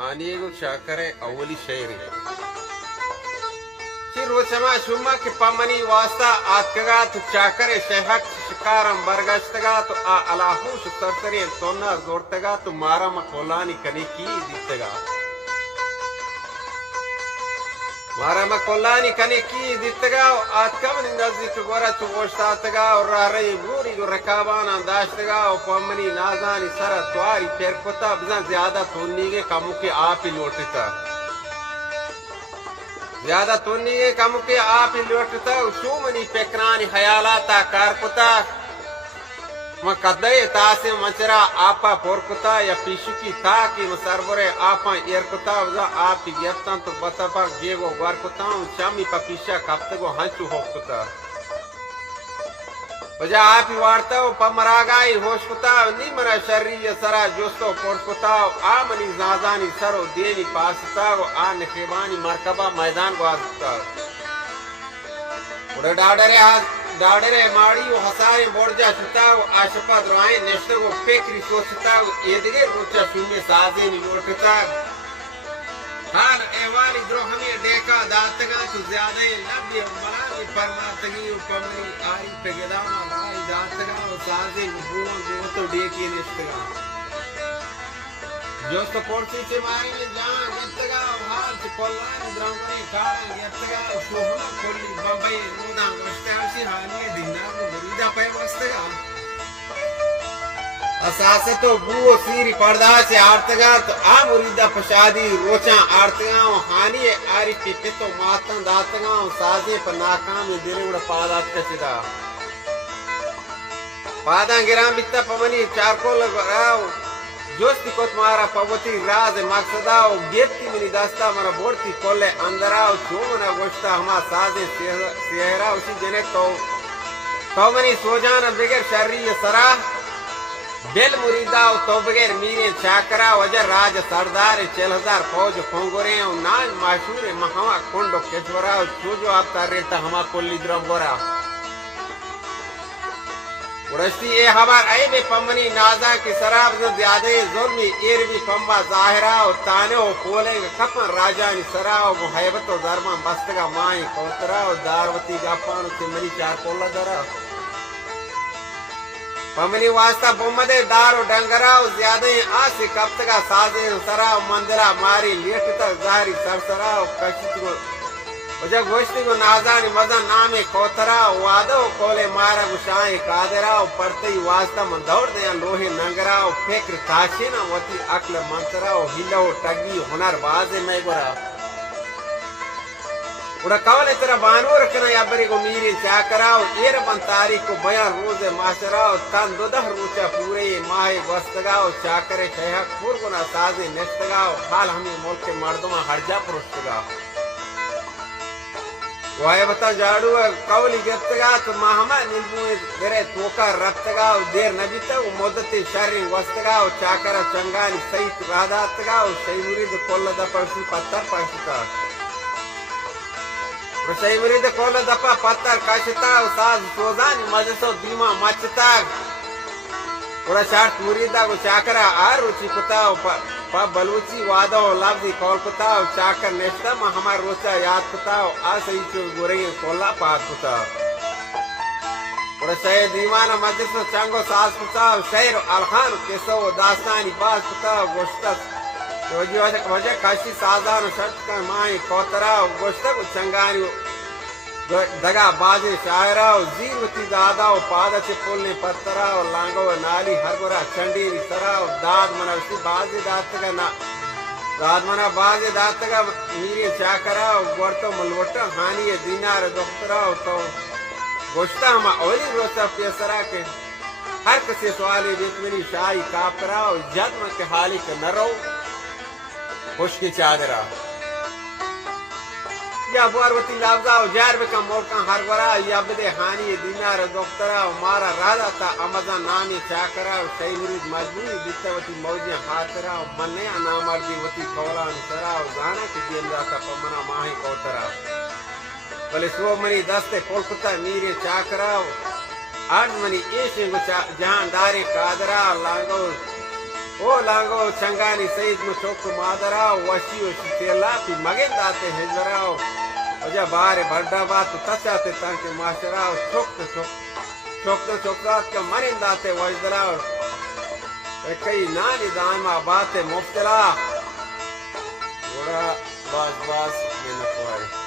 هانيگو شاكره اولی شعری چی روچما شما که پامنی واسطا آتکگا تو چاکره شهک شکارم برگشتگا تو الاحوش سرسری تونا زورتگا تو مارا مقولانی کنی کی دیتگا مارا مقولانی کنی کی دیتگا و آتکم نزدیک گورا تو گوشتاتگا و راری بوری گو رکابان انداشتگا و پامنی نازانی سر تواری پرکتا بزن زیادہ تونیگے کمو کے آپ ہی لوٹتا زیادہ تونیگے کمو کے آپ ہی لوٹتا شو منی پکرانی خیالاتا کارکتا مقدے تاسے منچرا آپا پورکتا یا پیشو کی تاکی مسربرے آپا ایرکتا وزا آپ کی گیفتان تو بطبا گیگو گوارکتا شامی پا پیشا کفتگو ہنچو ہوکتا وجہ آپ ہی وارتا پا مراگائی ہوش کتا نی منا شرری سرا جوستو پورس کتا آمنی زازانی سرو دینی پاستا آن نخیبانی مرکبہ میدان کو آسکتا اڑے ڈاڈرے ماڑی و حسارے بورجا شتا آشپا درائیں نشتر و فکری سوچتا ایدگے روچا شمی سازے نی لوٹتا ہر ایوالی درو ہمیں دیکھا داتگا تو زیادہ لبی ملاوی فرماتگی و پمنی آری پگداما رائی داتگا و سازے بوان بوتو دیکھی نشتگا جوست پورسی چے ماری میں جان گتگا و حال چے کلانی درانگوری کارا گتگا و شوہنا کلی بابای نودان گوشتاوشی حالی دینا و مریدہ پہ وستگا اساستو بو سیری پردہ سے آرتگا تو آ مریدہ پشادی روچاں آرتگا و حانی آری پی پتو ماتن داتگا و سازے پر ناکام دلی وڑا پادات کشدا پاداں گرام بیتا پمنی چارکول گراو جوستی کت مارا پوتی راز مقصدا و گیتی منی دستا منا بورتی کولے اندرا و چومنا گوشتا ہما سازے سیہرا اسی جنے تو منی سوجانا بگر شرری سرا دل مریدہ و تو بغیر میرین چاکرا وجہ راج سردار 4000 فوج کھونگورے و ناج معشور مہما کنڈو کشورا و چوجو آپ تر رہتا ہما کلی درم گورا ورشتی اے خبر اے بے پمنی نازا کی سراب زیادہ ظلمی ایر بھی پمبا ظاہرہ و تانے و پولے کپن راجانی سرا و محیبت و درمان بستگا مائیں کوترا و داروتی گاپانو سے منی چار پولا درہ پمنی واسطہ بمدے دار و ڈنگرا و زیادہ آسی کفتگا سازے سرا و مندرا ماری لیٹتا ظاہری سرسرا و کشت کو وجہ گوشتی کو نازانی مزن نامی کوترا و وعدہ و کولے مارا گشائیں قادرا و پڑتی واسطہ من دور دیا لوہی ننگرا و فکر تاشینا وطی عقل منترا و ہلہ و ٹگی ہنر بازے میں گرا اڑا کولے ترہ بانو رکھنا یا بری کو میری چاکرا و ایر بن تاریخ کو بیان روز معاشرہ و تن دو دہ روچا پورے ماہ وستگا و چاکر شیحق پورگنا سازے نشتگا و حال ہمیں ملک کے مردمہ ہرجا پرشتگا وائے بتا جاڑو قولی گفتگا تو ماہما نلبوئے درے توکا رفتگا و دیر نبیتا و مدت شرین وستگا و چاکر چنگانی سیت راداتگا و شیمورید کل پرسی پتر پرشتا رشای مرید کول دپا پتر کاشتا و ساز سوزانی مجلس و دیما مچتا اڑا شارت مریدہ کو چاکرا آر روچی کتا و پا بلوچی وعدہ و لفظی کول کتا و چاکر نشتا ما ہمار روچا یاد کتا و آسئی چو گورئی کولا پاک کتا اڑا شای دیمانا مجلس و چنگو ساز کتا و شعر و الخان کسو و داستانی باز کتا و گوشتا وجہ کاشی سازان و شرط کا مائی کوترا و گوشتا کو چنگانی دگا بازی شاعرہ و زیر وطی دادا و پادا چے پولنے پترا و لانگو و نالی ہرگورا چنڈی سرا و داد منا وشتی بازی داتگا داد منا بازی داتگا میری چاکرا و گورتو ملوٹا ہانی دینار دخترا و تو گوشتا ہما اولی روچا پیسرا کے ہر کسی سوالی بیتمنی شاہی کافرا و جدم کے حالی کے نرو خوشکی چادرہ یا بواروتی لفظہ و جار بکا ملکان ہر ورا یا بدے حانی دینار دخترہ و مارا رادا تا امازان نامی چاکرہ و شئی مرید مجبوری دیتا وطی موجی حاطرہ و مننے نامردی وطی کولان سرہ و زانا کی دیم داتا پمنا ماہی کوترہ ولی سو منی دست پولکتا میری چاکرہ و آج منی ایشنگو جہانداری قادرہ لانگو او لانگو چنگانی سید مچوک مادرا وشی وشی تیلا پی مگن داتے ہجراو وجہ بارے بڑا بات تچاتے تانکہ معاشراو چوکتات کا مرن داتے وجدلاو کئی نانی دائما باتیں مفتلا باس میں نکوائے